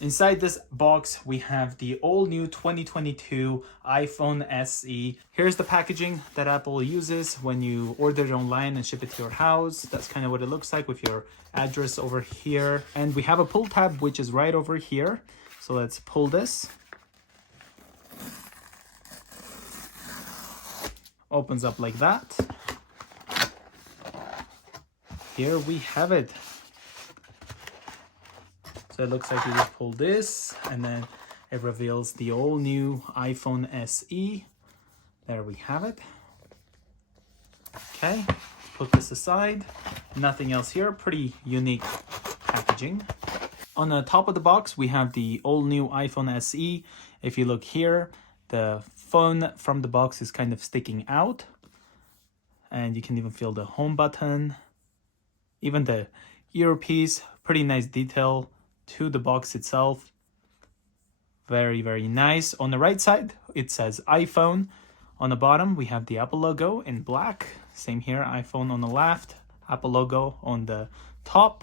Inside this box, we have the all new 2022 iPhone SE. Here's the packaging that Apple uses when you order it online and ship it to your house. That's kind of what it looks like with your address over here. And we have a pull tab, which is right over here. So let's pull this. Opens up like that. Here we have it. So it looks like you just pull this and then it reveals the all new iPhone SE. There we have it. Okay, put this aside. Nothing else here. Pretty unique packaging. On the top of the box, we have the all new iPhone SE. If you look here, the phone from the box is kind of sticking out. And you can even feel the home button. Even the earpiece, pretty nice detail to the box itself. Very, very nice. On the right side, it says iPhone. On the bottom, we have the Apple logo in black. Same here, iPhone on the left, Apple logo on the top.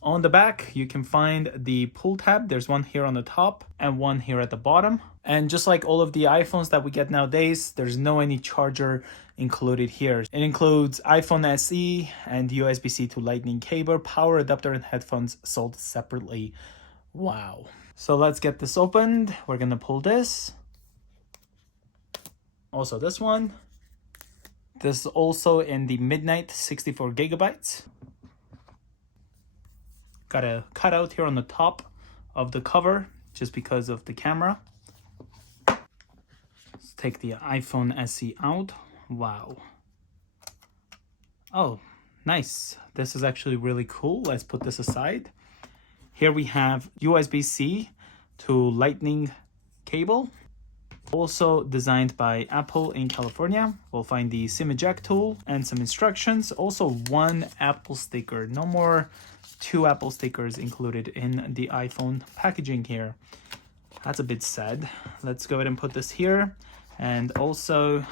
On the back, you can find the pull tab. There's one here on the top and one here at the bottom. And just like all of the iPhones that we get nowadays, there's no any charger included here. It includes iPhone SE and USB-C to Lightning cable, power adapter, and headphones sold separately. Wow. So let's get this opened. We're gonna pull this. Also this one. This is also in the Midnight 64 gigabytes. Got a cutout here on the top of the cover just because of the camera. Let's take the iPhone SE out. Wow. Oh, nice. This is actually really cool. Let's put this aside. Here we have USB-C to Lightning cable. Also designed by Apple in California. We'll find the SIM eject tool and some instructions. Also one Apple sticker. No more 2 Apple stickers included in the iPhone packaging here. That's a bit sad. Let's go ahead and put this here and also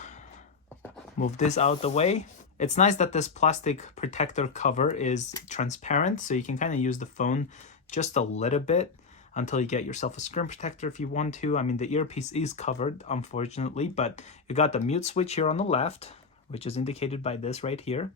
move this out the way. It's nice that this plastic protector cover is transparent, so you can kind of use the phone just a little bit until you get yourself a screen protector if you want to. I mean, the earpiece is covered, unfortunately, but you got the mute switch here on the left, which is indicated by this right here.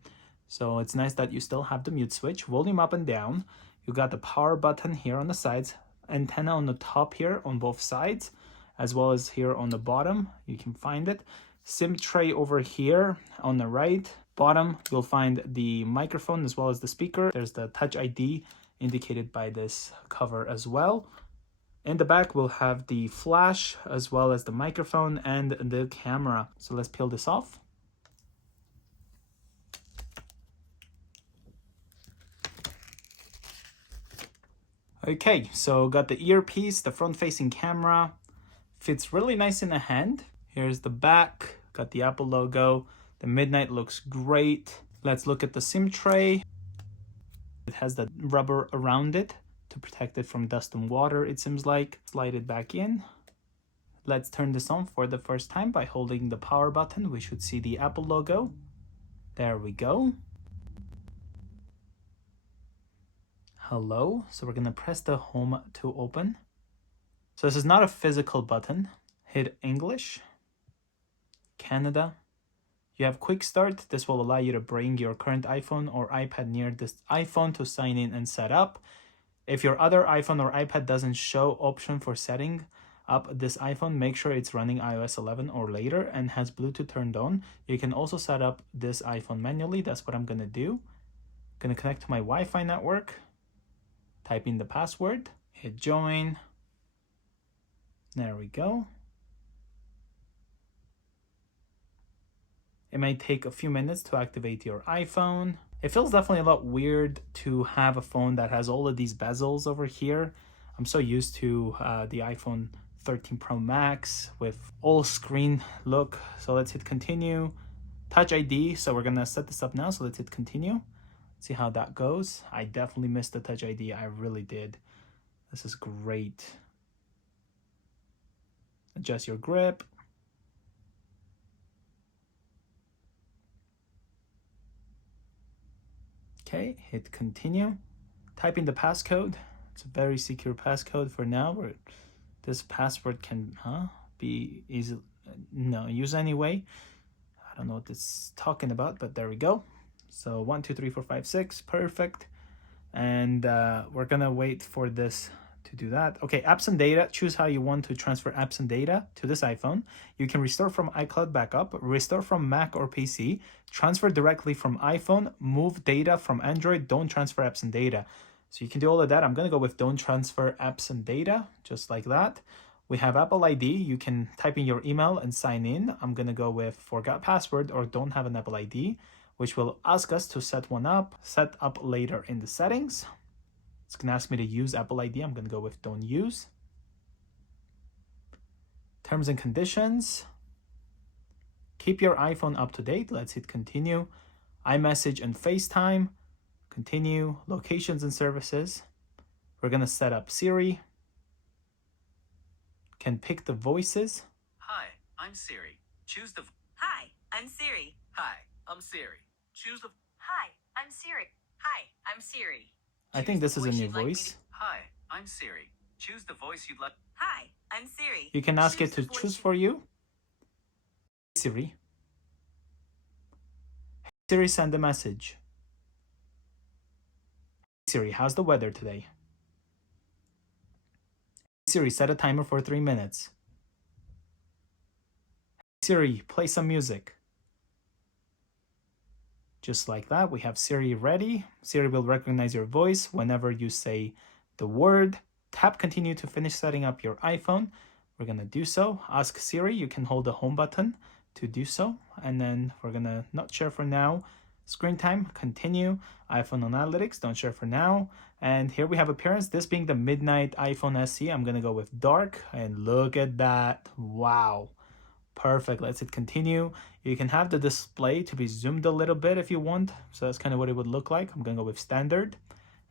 So it's nice that you still have the mute switch, volume up and down. You got the power button here on the sides, antenna on the top here on both sides, as well as here on the bottom. You can find it. SIM tray over here on the right. Bottom, you'll find the microphone as well as the speaker. There's the Touch ID indicated by this cover as well. In the back, we'll have the flash as well as the microphone and the camera. So let's peel this off. Okay, so got the earpiece, the front-facing camera. Fits really nice in the hand. Here's the back, got the Apple logo. The Midnight looks great. Let's look at the SIM tray. It has the rubber around it to protect it from dust and water, it seems like. Slide it back in. Let's turn this on for the first time by holding the power button. We should see the Apple logo. There we go. Hello. So we're gonna press the home to open. So this is not a physical button. Hit English, Canada. You have quick start. This will allow you to bring your current iPhone or iPad near this iPhone to sign in and set up. If your other iPhone or iPad doesn't show option for setting up this iPhone, make sure it's running iOS 11 or later and has Bluetooth turned on. You can also set up this iPhone manually. That's what I'm gonna do. I'm gonna connect to my Wi-Fi network. Type in the password, hit join. There we go. It may take a few minutes to activate your iPhone. It feels definitely a lot weird to have a phone that has all of these bezels over here. I'm so used to the iPhone 13 Pro Max with all screen look. So let's hit continue. Touch ID, so we're gonna set this up now. So let's hit continue. See how that goes. I definitely missed the Touch ID. I really did. This is great. Adjust your grip. Okay, hit continue. Type in the passcode. It's a very secure passcode for now, where this password can be easy used anyway. I don't know what it's talking about, but there we go. So 1 2 3 4 5 6, perfect. And we're gonna wait for this to do that. Okay, apps and data. Choose how you want to transfer apps and data to this iPhone. You can restore from iCloud backup, restore from Mac or PC, transfer directly from iPhone, move data from Android, don't transfer apps and data. So you can do all of that. I'm gonna go with don't transfer apps and data, just like that. We have Apple ID. You can type in your email and sign in. I'm gonna go with forgot password or don't have an Apple ID, which will ask us to set up later in the settings. It's gonna ask me to use Apple ID. I'm gonna go with don't use. Terms and conditions. Keep your iPhone up to date. Let's hit continue. iMessage and FaceTime. Continue. Locations and services. We're gonna set up Siri. Can pick the voices. Hi, I'm Siri. Choose the... Hi, I'm Siri. Hi, I'm Siri. Choose the... Hi, I'm Siri. Hi, I'm Siri. I think this is a new Voice you'd like me voice. Hi, I'm Siri. Choose the voice you'd like... Hi, I'm Siri. You can ask it to the voice choose you- for you. Siri. Siri, send a message. Siri, how's the weather today? Siri, set a timer for 3 minutes. Siri, play some music. Just like that, we have Siri ready. Siri will recognize your voice whenever you say the word. Tap continue to finish setting up your iPhone. We're gonna do so. Ask Siri, you can hold the home button to do so. And then we're gonna not share for now. Screen time, continue. iPhone analytics, don't share for now. And here we have appearance, this being the midnight iPhone SE. I'm gonna go with dark, and look at that, wow. Perfect, let's hit continue. You can have the display to be zoomed a little bit if you want. So that's kind of what it would look like. I'm gonna go with standard.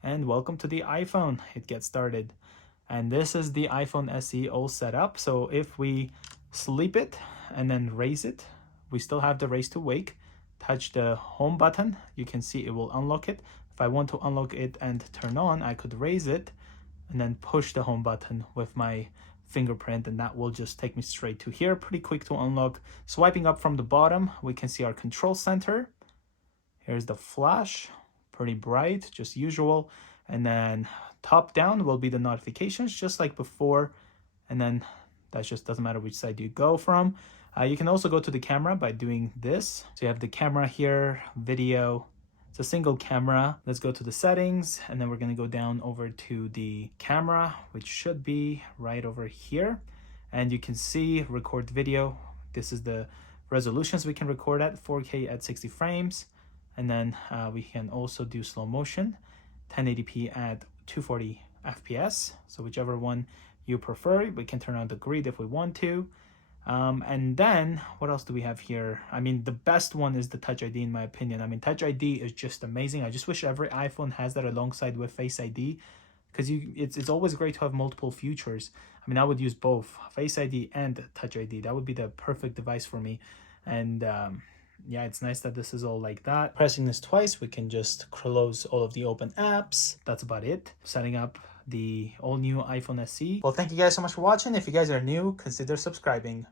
And welcome to the iPhone, hit get started. And this is the iPhone SE all set up. So if we sleep it and then raise it, we still have the raise to wake. Touch the home button, you can see it will unlock it. If I want to unlock it and turn on, I could raise it and then push the home button with my fingerprint, and that will just take me straight to here. Pretty quick to unlock. Swiping up from the bottom, we can see our control center. Here's the flash, pretty bright, just usual. And then top down will be the notifications, just like before. And then that just doesn't matter which side you go from. You can also go to the camera by doing this. So you have the camera here, video. It's a single camera. Let's go to the settings, and then we're gonna go down over to the camera, which should be right over here. And you can see record video. This is the resolutions we can record at, 4K at 60 frames. And then we can also do slow motion, 1080p at 240 FPS. So whichever one you prefer. We can turn on the grid if we want to. And then what else do we have here? I mean, the best one is the Touch ID in my opinion. I mean, Touch ID is just amazing. I just wish every iPhone has that alongside with Face ID, because it's always great to have multiple features. I mean, I would use both Face ID and Touch ID. That would be the perfect device for me. And yeah, it's nice that this is all like that. Pressing this twice, we can just close all of the open apps. That's about it. Setting up the all new iPhone SE. Well, thank you guys so much for watching. If you guys are new, consider subscribing.